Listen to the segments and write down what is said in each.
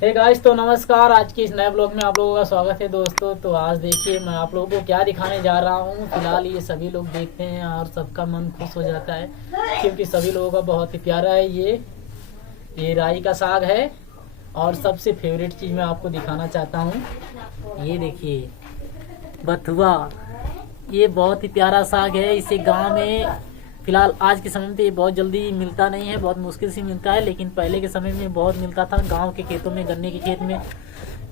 Hey guys, तो नमस्कार। आज की इस नए ब्लॉग में आप लोगों का स्वागत है दोस्तों। तो आज देखिए मैं आप लोगों को क्या दिखाने जा रहा हूँ। फिलहाल ये सभी लोग देखते हैं और सबका मन खुश हो जाता है क्योंकि सभी लोगों का बहुत ही प्यारा है। ये राई का साग है और सबसे फेवरेट चीज़ मैं आपको दिखाना चाहता हूँ। ये देखिए बथुआ। ये बहुत ही प्यारा साग है। इसे गांव में फिलहाल आज के समय में तो ये बहुत जल्दी मिलता नहीं है, बहुत मुश्किल से मिलता है, लेकिन पहले के समय में बहुत मिलता था। गांव के खेतों में, गन्ने के खेत में,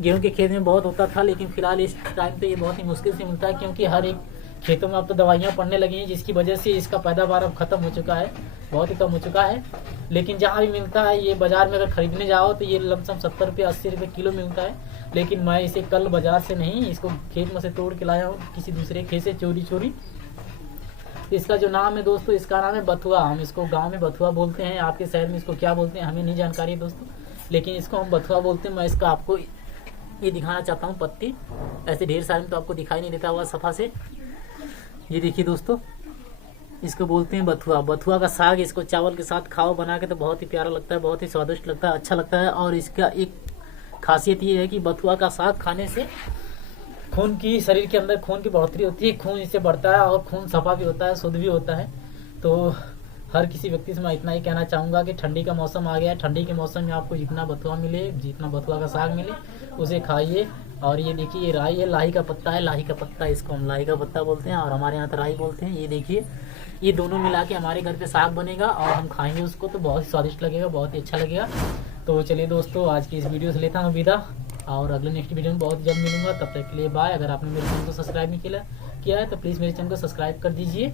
गेहूं के खेत में बहुत होता था, लेकिन फिलहाल इस टाइम पे ये बहुत ही मुश्किल से मिलता है क्योंकि हर एक खेतों में अब तो दवाइयाँ पड़ने लगी हैं, जिसकी वजह से इसका पैदावार अब खत्म हो चुका है, बहुत ही कम हो चुका है। लेकिन जहाँ भी मिलता है ये बाजार में अगर खरीदने जाओ तो ये लमसम 70 रुपये 80 रुपये किलो मिलता है। लेकिन मैं इसे कल बाजार से नहीं, इसको खेत में से तोड़ के लाया हूँ, किसी दूसरे खेत से चोरी चोरी। इसका जो नाम है दोस्तों, इसका नाम है बथुआ। हम इसको गांव में बथुआ बोलते हैं, आपके शहर में इसको क्या बोलते हैं हमें नहीं जानकारी है दोस्तों, लेकिन इसको हम बथुआ बोलते हैं। मैं इसका आपको ये दिखाना चाहता हूँ पत्ती। ऐसे ढेर सारे में तो आपको दिखाई नहीं देता हुआ सफ़ा से। ये देखिए दोस्तों, इसको बोलते हैं बथुआ। बथुआ का साग, इसको चावल के साथ खाओ बना के तो बहुत ही प्यारा लगता है, बहुत ही स्वादिष्ट लगता है, अच्छा लगता है। और इसका एक खासियत ये है कि बथुआ का साग खाने से खून की, शरीर के अंदर खून की बढ़ोतरी होती है, खून इससे बढ़ता है और खून सफा भी होता है, शुद्ध भी होता है। तो हर किसी व्यक्ति से मैं इतना ही कहना चाहूँगा कि ठंडी का मौसम आ गया है, ठंडी के मौसम में आपको जितना बथुआ मिले, जितना बथुआ का साग मिले उसे खाइए। और ये देखिए, ये राई है, लाही का पत्ता है, लाही का पत्ता, इसको हम लाही का पत्ता बोलते हैं और हमारे यहाँ तो राई बोलते हैं। ये देखिए, ये दोनों मिला के हमारे घर पे साग बनेगा और हम खाएंगे उसको, तो बहुत ही स्वादिष्ट लगेगा, बहुत ही अच्छा लगेगा। तो चलिए दोस्तों, आज की इस वीडियो से लेता हूँ विदा और अगले नेक्स्ट वीडियो में बहुत जल्द मिलूंगा। तब तक के लिए बाय। अगर आपने मेरे चैनल को सब्सक्राइब नहीं किया है तो प्लीज़ मेरे चैनल को सब्सक्राइब कर दीजिए।